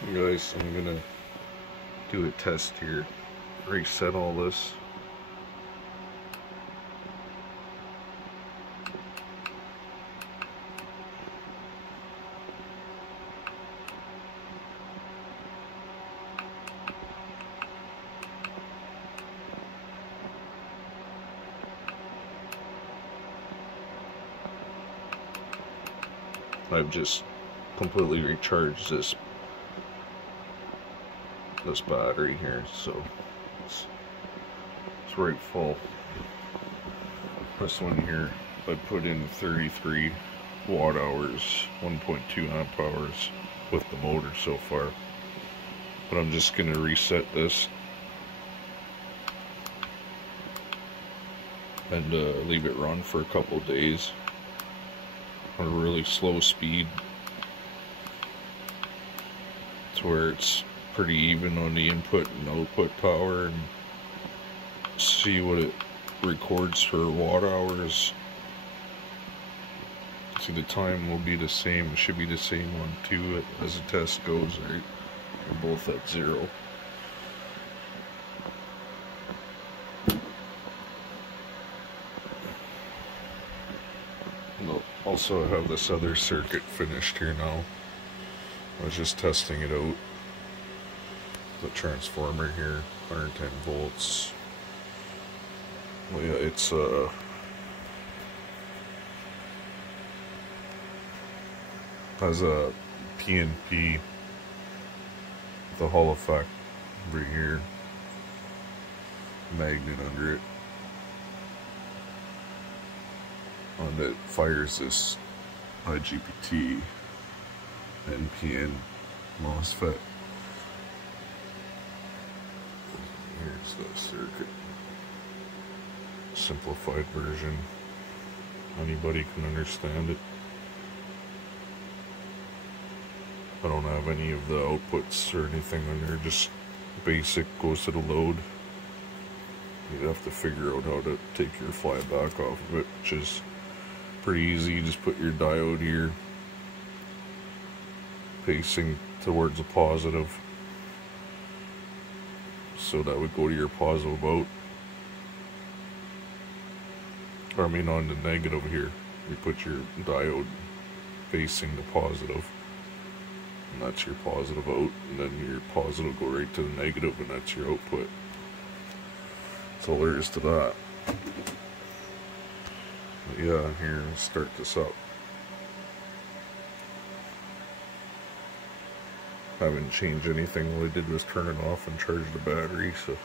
Hey guys, I'm gonna do a test here. Reset all this. I've just completely recharged this battery here, so it's right full. This one here, I put in 33 watt hours, 1.2 amp hours with the motor so far. But I'm just gonna reset this and leave it run for a couple days on a really slow speed to where it's pretty even on the input and output power, and see what it records for watt hours. See, the time will be the same. It should be the same one too as the test goes, right? They're both at 0. Also, I have this other circuit finished here now. I was just testing it out. The transformer here, 110 volts. Well, yeah, it's has a PNP, the Hall effect over here, magnet under it, and it fires this IGBT NPN MOSFET. Here's the circuit, simplified version. Anybody can understand it. I don't have any of the outputs or anything on there, just basic, goes to the load. You'd have to figure out how to take your flyback off of it, which is pretty easy. You just put your diode here, facing towards the positive, so that would go to your positive out. Or I mean on the negative here, you put your diode facing the positive, and that's your positive out, and then your positive go right to the negative, and that's your output. That's all there is to that. But yeah, here, let's start this up. Haven't changed anything. All I did was turn it off and charge the battery, so.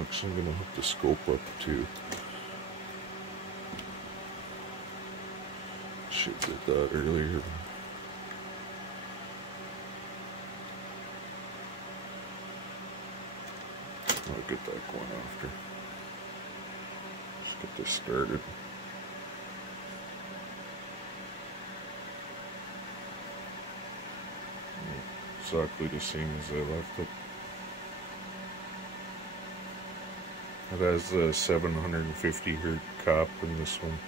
Actually, I'm gonna hook the scope up too. Should have did that earlier. I'll get that going after. Let's get this started. Exactly the same as I left it. It has a 750 Hz cap in this one.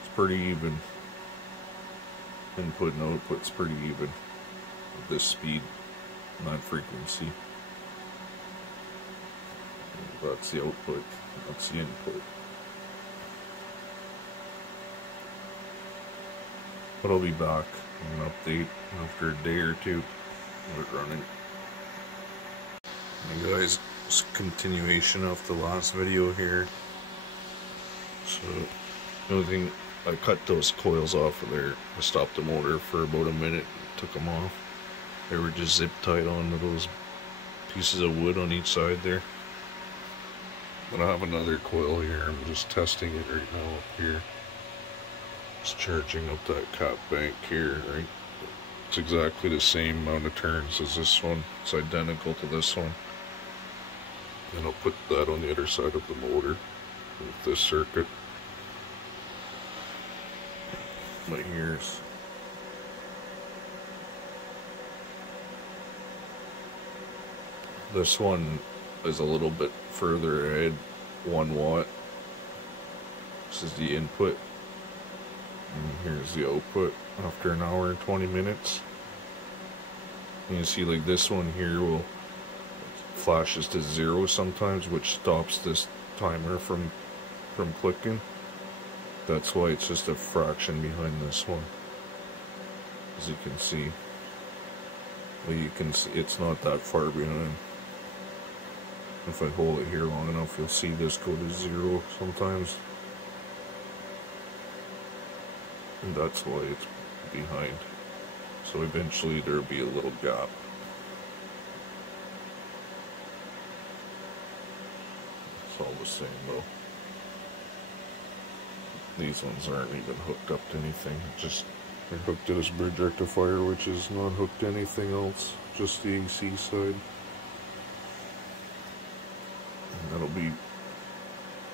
It's pretty even. Input and output's pretty even with this speed and that frequency. That's the output, that's the input. But I'll be back with an update after a day or two of it running. Hey guys, it's a continuation of the last video here. So, the only thing, I cut those coils off of there. I stopped the motor for about a minute, took them off. They were just zip tied onto those pieces of wood on each side there. But I have another coil here. I'm just testing it right now up here. Just charging up that cap bank here, right? It's exactly the same amount of turns as this one. It's identical to this one. And I'll put that on the other side of the motor. with this circuit. But here's this one is a little bit further ahead, 1 watt. This is the input, and here's the output after an hour and 20 minutes. And you see, like, this one here will flashes to 0 sometimes, which stops this timer from clicking. That's why it's just a fraction behind this one, as you can see. Well, you can see it's not that far behind. If I hold it here long enough, you'll see this go to 0 sometimes. And that's why it's behind. So eventually there'll be a little gap. It's all the same though. These ones aren't even hooked up to anything. Just they're hooked to this bridge rectifier, which is not hooked to anything else. Just the AC side. And that'll be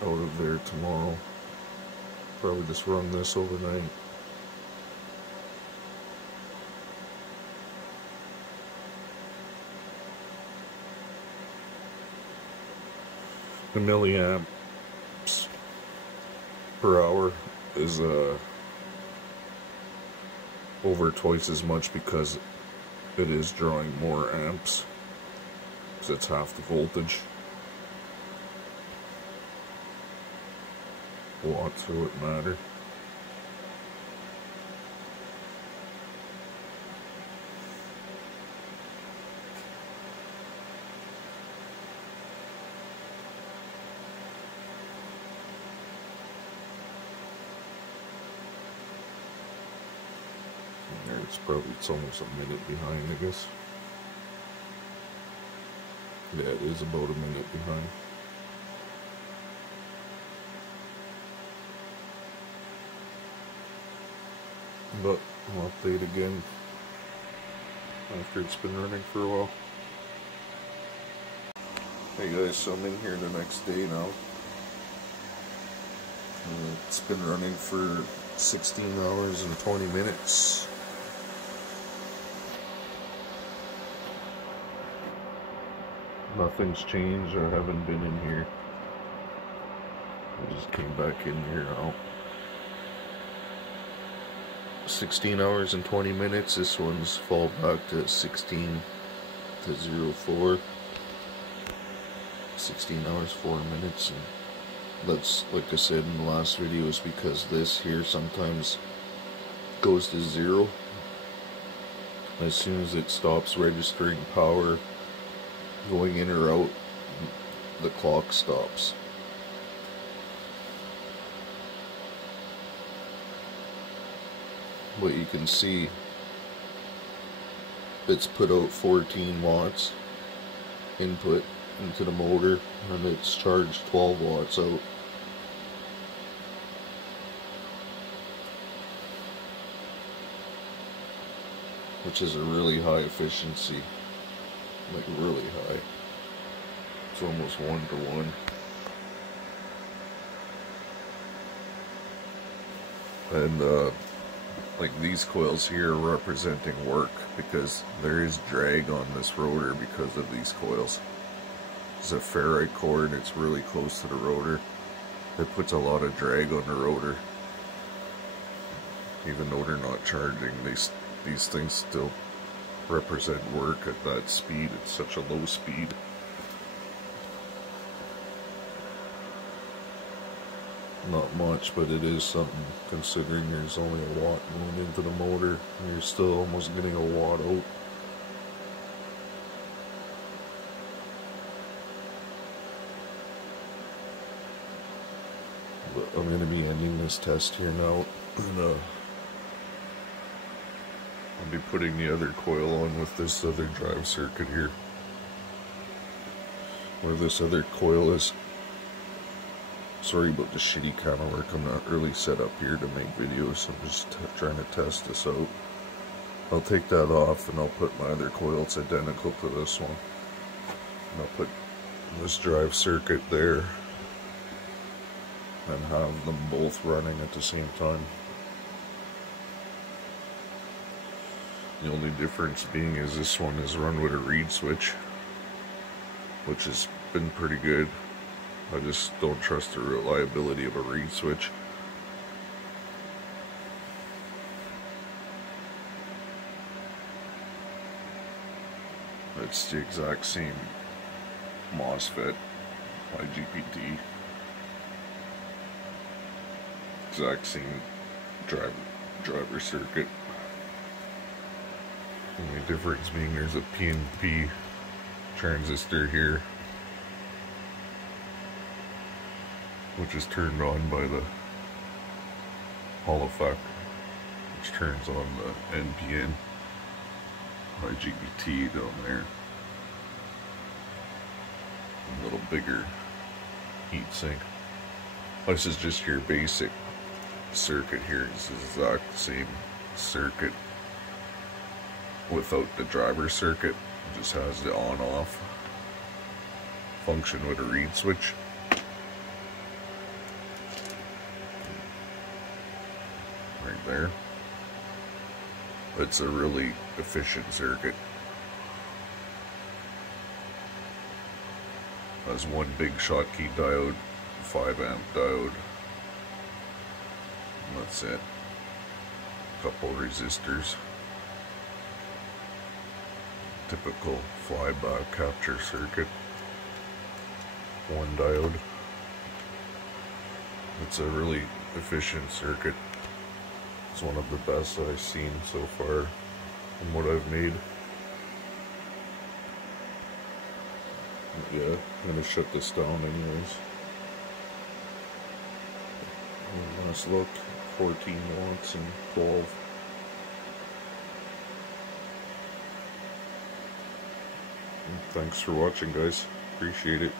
out of there tomorrow. Probably just run this overnight. The milliamps per hour is over twice as much because it is drawing more amps, because it's half the voltage. Watts wouldn't matter. It's almost a minute behind, I guess. Yeah, it is about a minute behind. But I'll update again after it's been running for a while. Hey guys, so I'm in here the next day now. It's been running for 16 hours and 20 minutes. Nothing's changed. I haven't been in here. I just came back in here now. 16 hours and 20 minutes. This one's fall back to 16 to 04. 16 hours 4 minutes. And that's, like I said in the last video, is because this here sometimes goes to 0. As soon as it stops registering power going in or out, the clock stops. But you can see it's put out 14 watts input into the motor, and it's charged 12 watts out. Which is a really high efficiency. Like really high. It's almost 1-to-1. And like these coils here are representing work, because there is drag on this rotor because of these coils. It's a ferrite core and it's really close to the rotor. It puts a lot of drag on the rotor. Even though they're not charging, these things still represent work at that speed. It's such a low speed. Not much, but it is something, considering there's only a watt going into the motor and you're still almost getting a watt out. But I'm going to be ending this test here now, and I'll be putting the other coil on with this other drive circuit here, where this other coil is. Sorry about the shitty camera work. I'm not really set up here to make videos. I'm just trying to test this out. I'll take that off and I'll put my other coil. It's identical to this one. And I'll put this drive circuit there. and have them both running at the same time. The only difference being is this one is run with a reed switch, which has been pretty good. I just don't trust the reliability of a reed switch. It's the exact same MOSFET, IGBT, exact same driver circuit. The only difference being there's a PNP transistor here, which is turned on by the Hall effect, which turns on the NPN IGBT down there. A little bigger heatsink. This is just your basic circuit here. It's the exact same circuit without the driver circuit. It just has the on-off function with a reed switch. Right there. It's a really efficient circuit. Has one big Schottky diode, 5 amp diode. And that's it. A couple resistors. Typical flyback capture circuit. One diode. It's a really efficient circuit. It's one of the best I've seen so far from what I've made. Yeah, I'm gonna shut this down anyways. Last look, 14 watts and 12. And thanks for watching, guys. Appreciate it.